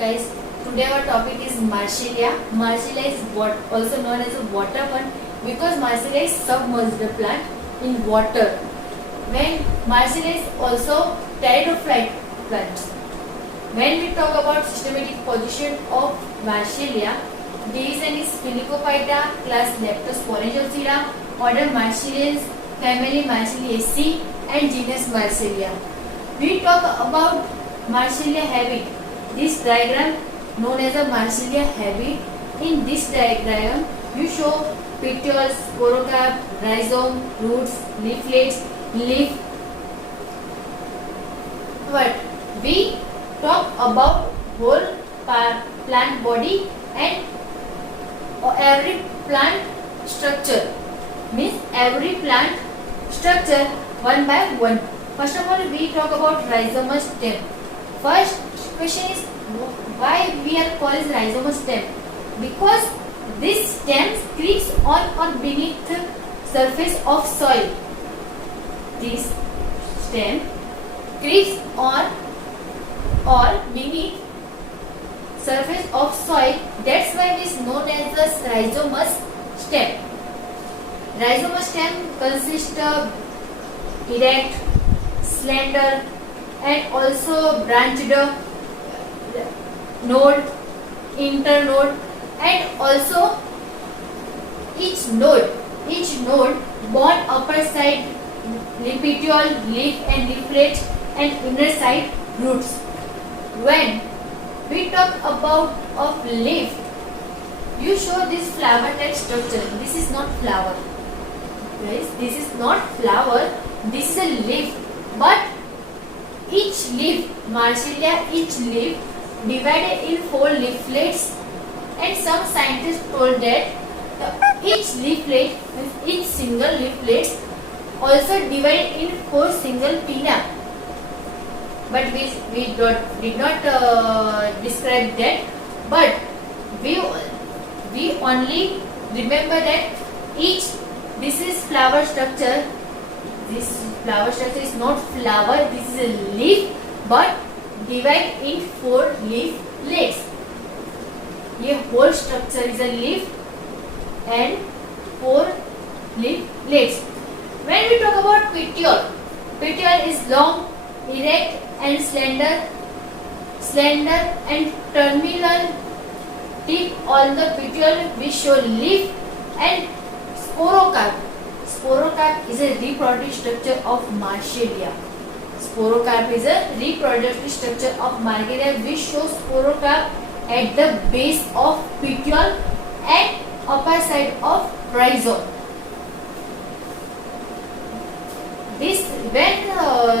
guys. Today our topic is Marsilia. Marsilia is what also known as a water plant because Marsilia is submerged plant in water. When Marsilia is also pteridophyte plant. When we talk about systematic position of Marsilia, division is Filicophyta, class Leptosporangiosida, order Marsilia, family Marsilaceae, and genus Marsilia. We talk about Marsilia habit. This diagram known as a Marsilia habit. In this diagram, you show petioles, sporocarp, rhizome, roots, leaflets, leaf. But we talk about whole plant body and every plant structure. Means every plant structure one by one. First of all, we talk about rhizomous stem. First question is why we are called rhizomous stem? Because this stem creeps on or beneath the surface of soil. This stem creeps on or beneath surface of soil. That's why it is known as the rhizomous stem. Rhizomous stem consists of erect, slender, and also branched node, internode, and also each node borne upper side petiole, leaf and leaflet, and inner side roots. When we talk about of leaf, you show this flower type structure. This is not flower. Guys, this is not flower. This is a leaf. But each leaf, Marsilia, each leaf divided in 4 leaflets, and some scientists told that each leaflet, each single leaflet, also divided in 4 single pinna. But we did not describe that. But we only remember that this is flower structure. This flower structure is not flower. This is a leaf, but divided in 4 leaflets. This whole structure is a leaf and 4 leaflets. When we talk about petiole is long, erect, and slender and terminal tip on the petiole. We show leaf and sporocarp. Sporocarp is a reproductive structure of Marsilia. Sporocarp is a reproductive structure of Marsilia. We show sporocarp at the base of petiole and upper side of rhizome. This when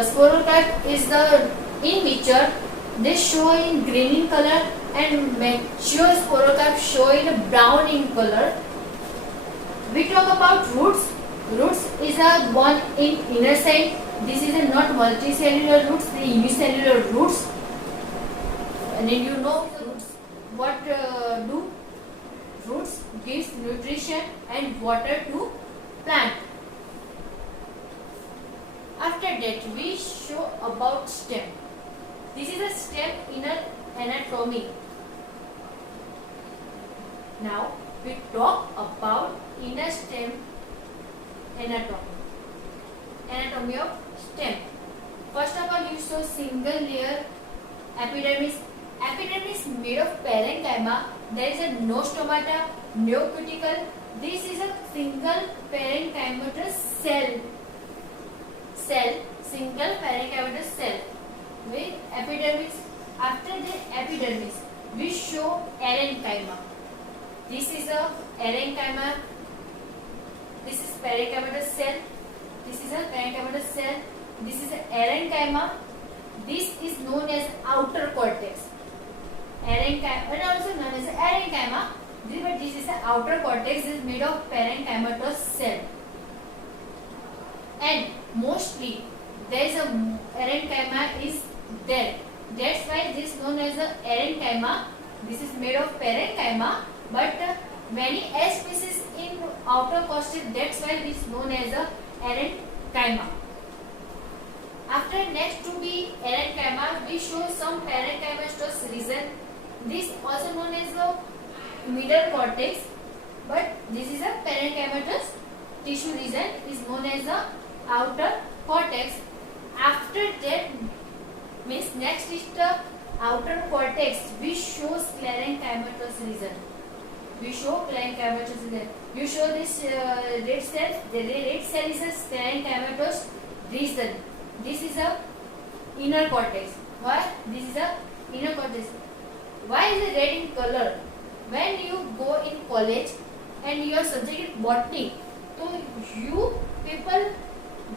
sporocarp is the immature, they show in green in color, and mature sporocarp show in brown in color. We talk about roots. Roots is a born in inner side. This is a not multicellular roots, the unicellular roots. And then you know the roots. What do? Roots gives nutrition and water to plant. After that, we show about stem. This is a stem inner anatomy. Now we talk about inner stem anatomy. Anatomy of stem. First of all, you show single layer epidermis. Epidermis made of parenchyma. There is a no stomata, no cuticle. This is a single parenchymatous cell. Single parenchymatous cell with epidermis. After the epidermis, we show parenchyma. This is a parenchyma. This is parenchymatous cell. This is a parenchymatous cell. This is a parenchyma. This is known as outer cortex. Parenchyma, and also known as parenchyma. But this is the outer cortex. Is made of parenchymatous cell. And mostly there is a parenchyma is there. That's why this is known as a parenchyma. This is made of parenchyma, but many S species in outer cortex. That's why this is known as a parenchyma. After next to be parenchyma, we show some parenchymastous region This also known as the middle cortex, but this is a parenchymatous tissue region is known as the outer cortex. After that, means next is the outer cortex, which shows sclerenchymatous region. We show sclerenchymatous region. You show this red cell. The red cell is a sclerenchymatous region. This is a inner cortex. Why? This is a inner cortex. Why is it red in color? When you go in college and you are subjected botany, so you people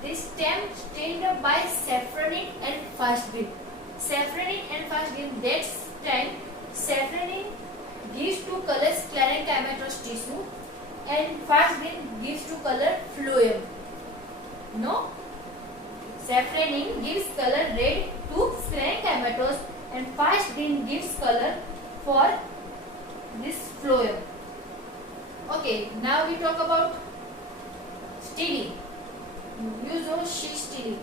this stem stained by safranin and fast green. Safranin and fast green. That time safranin gives to color sclerenchymatous tissue and fast green gives to color phloem. No, safranin gives color red to sclerenchymatous and fast green gives color for this phloem. Okay, now we talk about stele. You know stele.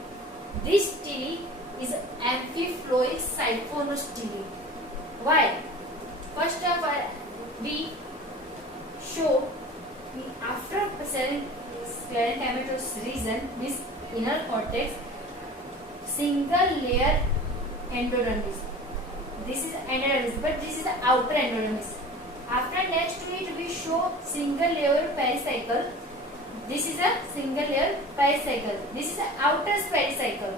This stele is amphiploic siphonostele. Why? First of all, we show after sclerenchymatous region, this inner cortex, single layer endodermis. This is endodermis, but this is the outer endodermis. After next to it, we show single layer pericycle. This is a single layer pericycle. This is the outer pericycle,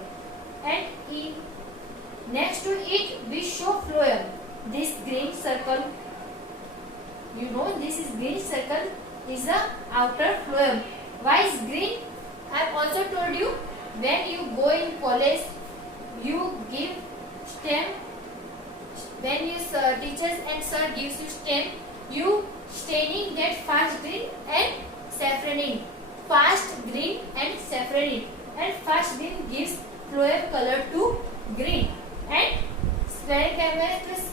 and in next to it, we show phloem. This green circle, you know, this is green circle is the outer phloem. Why is green? I have also told you, when you go in college, you give stem. When you teachers and sir gives you stem, you staining that fast green and safranin. Fast green and safranin, and fast green gives phloem color to green, and sclerenchymatous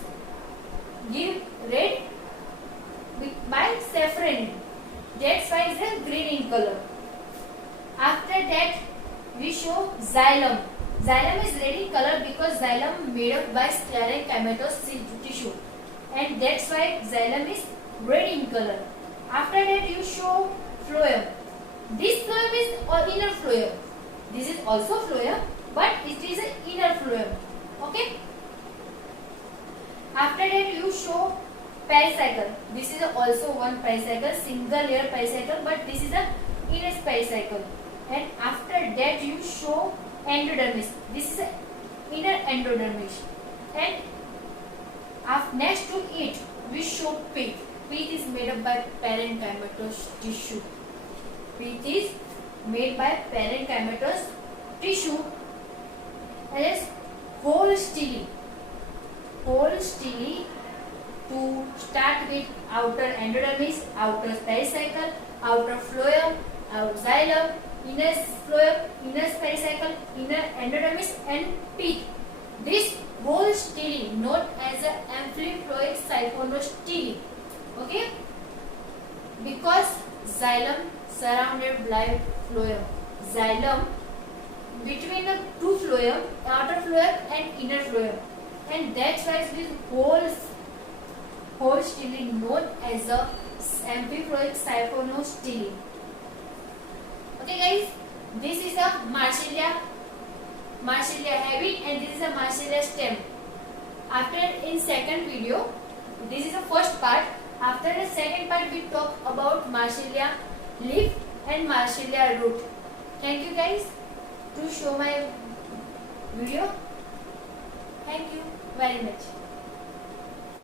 give red by safranin. That's why it's a green in color. After that, we show xylem. Xylem is red in color because xylem made up by sclerenchymatous tissue, and that's why xylem is red in color. After that, you show phloem. This phloem is inner phloem. This is also phloem, but it is an inner phloem. Okay. After that, you show pericycle. This is also one pericycle, single layer pericycle, but this is a inner pericycle. And after that, you show endodermis. This is a inner endodermis. And next to it, we show pith. Pith is made up by parenchymatous tissue. Pith is made by parenchymatous tissue. And it's whole stele. Whole stele, to start with outer endodermis, outer pericycle, outer phloem, outer xylem, inner phloem, inner pericycle, inner endodermis, and pith. This whole stele known as an amphiploic siphonostele. Okay, because xylem surrounded by phloem. Xylem between the two phloem, outer phloem and inner phloem, and that's why this whole stele known as a amphiploic siphonostele. Okay guys, this is a Marsillia habit, and this is a Marsillia stem. After in second video, this is the first part. After the second part, we talk about Marsillia leaf and Marsillia root. Thank you guys to show my video. Thank you very much.